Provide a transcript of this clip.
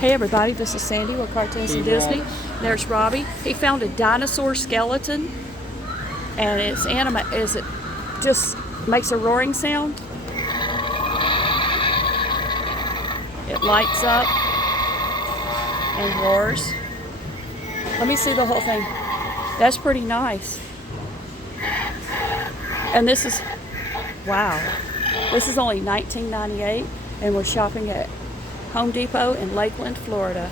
Hey everybody, this is Sandy with Cartoons and Disney. There's Robbie. He found a dinosaur skeleton, and it just makes a roaring sound. It lights up and roars. Let me see the whole thing. That's pretty nice. And this is, wow. This is only $19.98, and we're shopping at Home Depot in Lakeland, Florida.